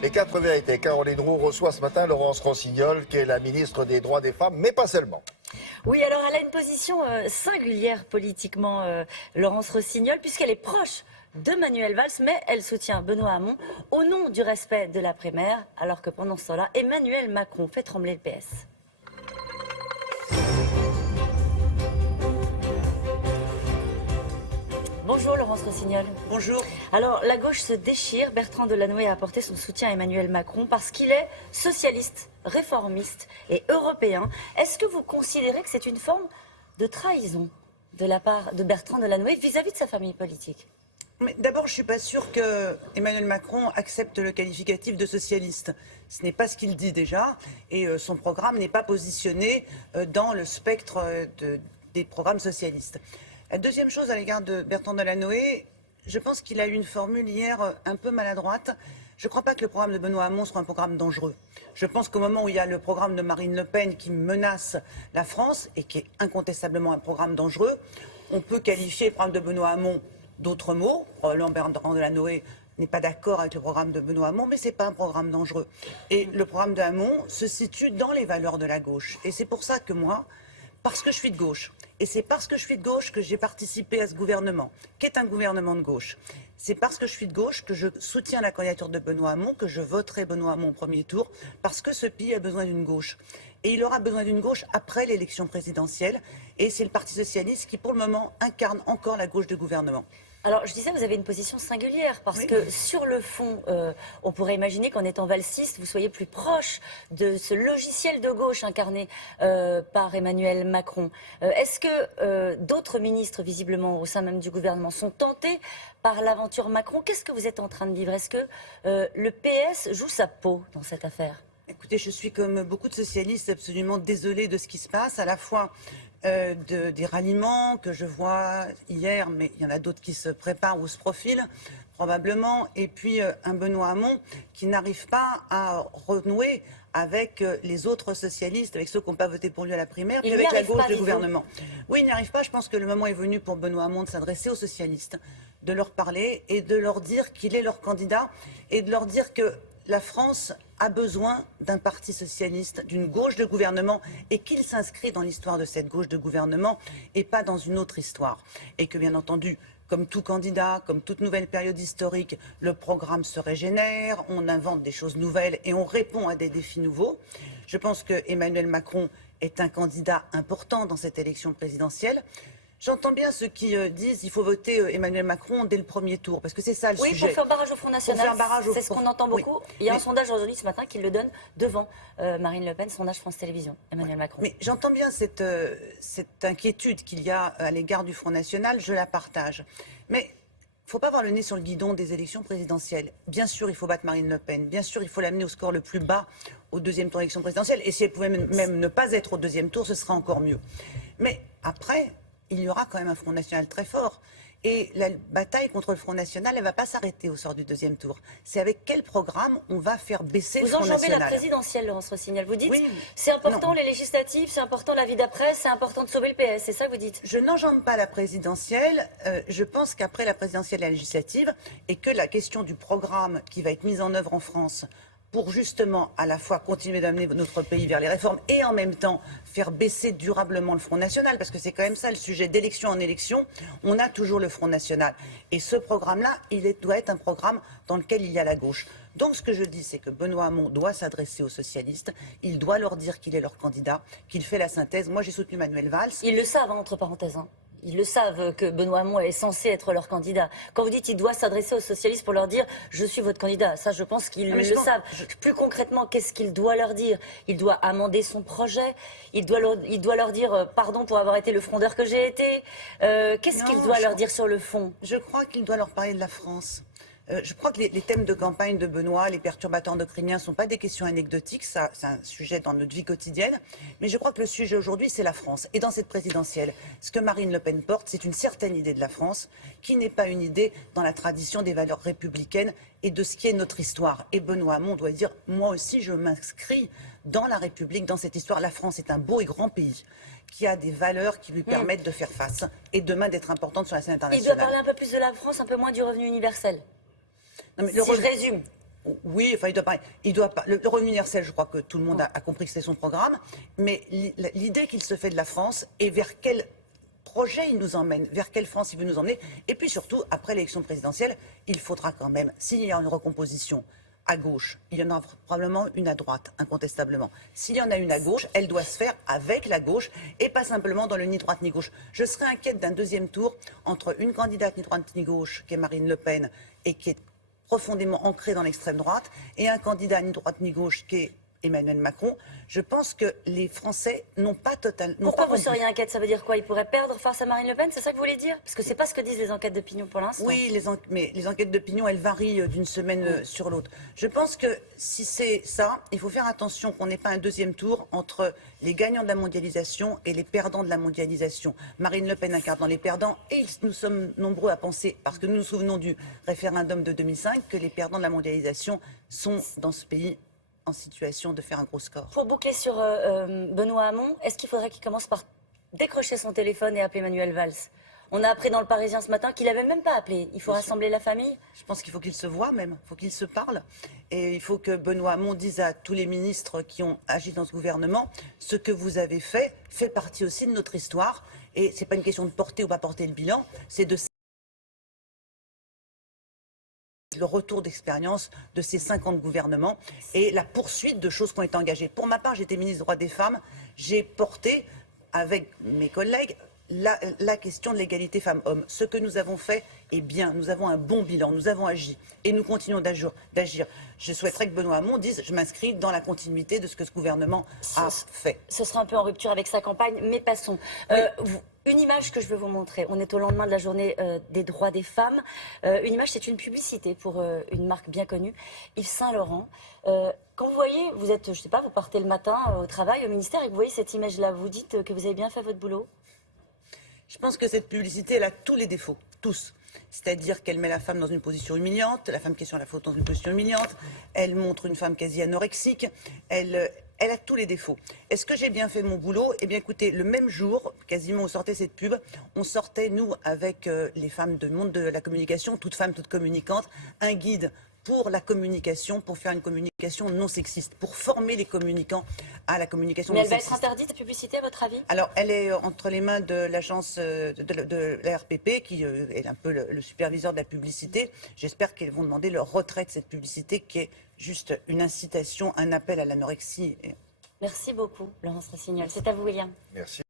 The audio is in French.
Les 4 vérités. Caroline Roux reçoit ce matin Laurence Rossignol, qui est la ministre des Droits des Femmes, mais pas seulement. Oui, alors elle a une position singulière politiquement, Laurence Rossignol, puisqu'elle est proche de Manuel Valls, mais elle soutient Benoît Hamon au nom du respect de l'après-mère, alors que pendant ce temps-là, Emmanuel Macron fait trembler le PS. Bonjour Laurence Rossignol. Bonjour. Alors la gauche se déchire. Bertrand Delanoë a apporté son soutien à Emmanuel Macron parce qu'il est socialiste, réformiste et européen. Est-ce que vous considérez que c'est une forme de trahison de la part de Bertrand Delanoë vis-à-vis de sa famille politique? D'abord, je ne suis pas sûre que Emmanuel Macron accepte le qualificatif de socialiste. Ce n'est pas ce qu'il dit déjà, et son programme n'est pas positionné dans le spectre des programmes socialistes. La deuxième chose à l'égard de Bertrand Delanoë, je pense qu'il a eu une formule hier un peu maladroite. Je ne crois pas que le programme de Benoît Hamon soit un programme dangereux. Je pense qu'au moment où il y a le programme de Marine Le Pen qui menace la France et qui est incontestablement un programme dangereux, on peut qualifier le programme de Benoît Hamon d'autres mots. Probablement Bertrand Delanoë n'est pas d'accord avec le programme de Benoît Hamon, mais ce n'est pas un programme dangereux. Et le programme de Hamon se situe dans les valeurs de la gauche. Et c'est pour ça que moi, parce que je suis de gauche, et c'est parce que je suis de gauche que j'ai participé à ce gouvernement, qui est un gouvernement de gauche. C'est parce que je suis de gauche que je soutiens la candidature de Benoît Hamon, que je voterai Benoît Hamon au premier tour, parce que ce pays a besoin d'une gauche. Et il aura besoin d'une gauche après l'élection présidentielle. Et c'est le Parti socialiste qui, pour le moment, incarne encore la gauche de gouvernement. Alors, je disais, vous avez une position singulière, parce que sur le fond, on pourrait imaginer qu'en étant valsiste, vous soyez plus proche de ce logiciel de gauche incarné par Emmanuel Macron. Est-ce que d'autres ministres, visiblement, au sein même du gouvernement, sont tentés par l'aventure Macron? Qu'est-ce que vous êtes en train de vivre? Est-ce que le PS joue sa peau dans cette affaire? Écoutez, je suis comme beaucoup de socialistes absolument désolée de ce qui se passe, à la fois des ralliements que je vois hier, mais il y en a d'autres qui se préparent ou se profilent probablement, et puis un Benoît Hamon qui n'arrive pas à renouer avec les autres socialistes, avec ceux qui n'ont pas voté pour lui à la primaire, puis avec la gauche du gouvernement. Oui, il n'y arrive pas. Je pense que le moment est venu pour Benoît Hamon de s'adresser aux socialistes, de leur parler et de leur dire qu'il est leur candidat et de leur dire que la France a besoin d'un parti socialiste, d'une gauche de gouvernement, et qu'il s'inscrit dans l'histoire de cette gauche de gouvernement et pas dans une autre histoire. Et que, bien entendu, comme tout candidat, comme toute nouvelle période historique, le programme se régénère, on invente des choses nouvelles et on répond à des défis nouveaux. Je pense que Emmanuel Macron est un candidat important dans cette élection présidentielle. J'entends bien ceux qui disent qu'il faut voter Emmanuel Macron dès le premier tour, parce que c'est ça le sujet. Oui, pour faire barrage au Front National, c'est ce qu'on entend beaucoup. Oui. Il y a un sondage aujourd'hui ce matin qui le donne devant Marine Le Pen, sondage France Télévisions, Emmanuel Macron. Mais j'entends bien cette inquiétude qu'il y a à l'égard du Front National, je la partage. Mais il ne faut pas avoir le nez sur le guidon des élections présidentielles. Bien sûr, il faut battre Marine Le Pen. Bien sûr, il faut l'amener au score le plus bas au deuxième tour d'élection présidentielle. Et si elle pouvait même ne pas être au deuxième tour, ce serait encore mieux. Mais après, il y aura quand même un Front National très fort. Et la bataille contre le Front National, elle ne va pas s'arrêter au sort du deuxième tour. C'est avec quel programme on va faire baisser le Front National. Vous enjambez la présidentielle, Laurence Rossignol. Vous dites, oui, c'est important les législatives, c'est important la vie d'après, c'est important de sauver le PS. C'est ça que vous dites? Je n'enjambe pas la présidentielle. Je pense qu'après la présidentielle et la législative, et que la question du programme qui va être mis en œuvre en France pour justement à la fois continuer d'amener notre pays vers les réformes et en même temps faire baisser durablement le Front National, parce que c'est quand même ça le sujet, d'élection en élection, on a toujours le Front National. Et ce programme-là, doit être un programme dans lequel il y a la gauche. Donc ce que je dis, c'est que Benoît Hamon doit s'adresser aux socialistes, il doit leur dire qu'il est leur candidat, qu'il fait la synthèse. Moi j'ai soutenu Manuel Valls. Ils le savent, entre parenthèses. Ils le savent que Benoît Hamon est censé être leur candidat. Quand vous dites qu'il doit s'adresser aux socialistes pour leur dire « je suis votre candidat », ça je pense qu'ils le savent. Plus concrètement, qu'est-ce qu'il doit leur dire? Il doit amender son projet, il doit leur dire « pardon pour avoir été le frondeur que j'ai été ». Qu'est-ce qu'il doit leur dire sur le fond? Je crois qu'il doit leur parler de la France. Je crois que les thèmes de campagne de Benoît, les perturbateurs endocriniens, ne sont pas des questions anecdotiques, ça, c'est un sujet dans notre vie quotidienne. Mais je crois que le sujet aujourd'hui, c'est la France. Et dans cette présidentielle, ce que Marine Le Pen porte, c'est une certaine idée de la France, qui n'est pas une idée dans la tradition des valeurs républicaines et de ce qui est notre histoire. Et Benoît Hamon doit dire, moi aussi, je m'inscris dans la République, dans cette histoire. La France est un beau et grand pays qui a des valeurs qui lui permettent de faire face et demain d'être importante sur la scène internationale. Il doit parler un peu plus de la France, un peu moins du revenu universel. Non, mais si je résume. Oui, enfin, il doit pas. Le revenu universel, je crois que tout le monde a compris que c'était son programme. Mais l'idée qu'il se fait de la France et vers quel projet il nous emmène, vers quelle France il veut nous emmener. Et puis surtout, après l'élection présidentielle, il faudra quand même, s'il y a une recomposition à gauche, il y en aura probablement une à droite, incontestablement. S'il y en a une à gauche, elle doit se faire avec la gauche et pas simplement dans le ni droite ni gauche. Je serais inquiète d'un deuxième tour entre une candidate ni droite ni gauche, qui est Marine Le Pen, et qui est profondément ancrée dans l'extrême droite, et un candidat ni droite ni gauche qui est Emmanuel Macron. Je pense que les Français n'ont pas totalement... Pourquoi vous seriez inquiète? Ça veut dire quoi? Il pourrait perdre face à Marine Le Pen? C'est ça que vous voulez dire? Parce que c'est pas ce que disent les enquêtes d'opinion pour l'instant. Oui, mais les enquêtes d'opinion, elles varient d'une semaine sur l'autre. Je pense que si c'est ça, il faut faire attention qu'on n'ait pas un deuxième tour entre les gagnants de la mondialisation et les perdants de la mondialisation. Marine Le Pen incarne les perdants et nous sommes nombreux à penser, parce que nous nous souvenons du référendum de 2005, que les perdants de la mondialisation sont dans ce pays en situation de faire un gros score. Pour boucler sur Benoît Hamon, est-ce qu'il faudrait qu'il commence par décrocher son téléphone et appeler Manuel Valls? On a appris dans le Parisien ce matin qu'il n'avait même pas appelé. Il faut rassembler la famille. Je pense qu'il faut qu'ils se voient même, il faut qu'ils se parlent. Et il faut que Benoît Hamon dise à tous les ministres qui ont agi dans ce gouvernement, ce que vous avez fait partie aussi de notre histoire. Et ce n'est pas une question de porter ou pas porter le bilan, c'est de le retour d'expérience de ces 50 gouvernements et la poursuite de choses qui ont été engagées. Pour ma part, j'étais ministre des droits des femmes, j'ai porté avec mes collègues la question de l'égalité femmes-hommes. Ce que nous avons fait est bien, nous avons un bon bilan, nous avons agi et nous continuons d'agir. Je souhaiterais que Benoît Hamon dise « je m'inscris dans la continuité de ce que ce gouvernement a fait ». Ce sera un peu en rupture avec sa campagne, mais passons. Une image que je veux vous montrer, on est au lendemain de la journée des droits des femmes. Une image, c'est une publicité pour une marque bien connue, Yves Saint Laurent. Quand vous voyez, vous êtes, je sais pas, vous partez le matin au travail, au ministère, et que vous voyez cette image-là, vous dites que vous avez bien fait votre boulot? Je pense que cette publicité, elle a tous les défauts, tous. C'est-à-dire qu'elle met la femme dans une position humiliante, la femme qui est sur la photo dans une position humiliante, elle montre une femme quasi anorexique, elle a tous les défauts. Est-ce que j'ai bien fait mon boulot? Eh bien écoutez, le même jour, quasiment on sortait cette pub, on sortait, nous, avec les femmes du monde de la communication, toutes femmes, toutes communicantes, un guide pour la communication, pour faire une communication non sexiste, pour former les communicants à la communication non sexiste. Mais elle va être interdite, cette publicité, à votre avis? Alors, elle est entre les mains de l'agence de la RPP, qui est un peu le superviseur de la publicité. J'espère qu'ils vont demander le retrait de cette publicité, qui est juste une incitation, un appel à l'anorexie. Merci beaucoup, Laurence Rossignol. C'est à vous, William. Merci.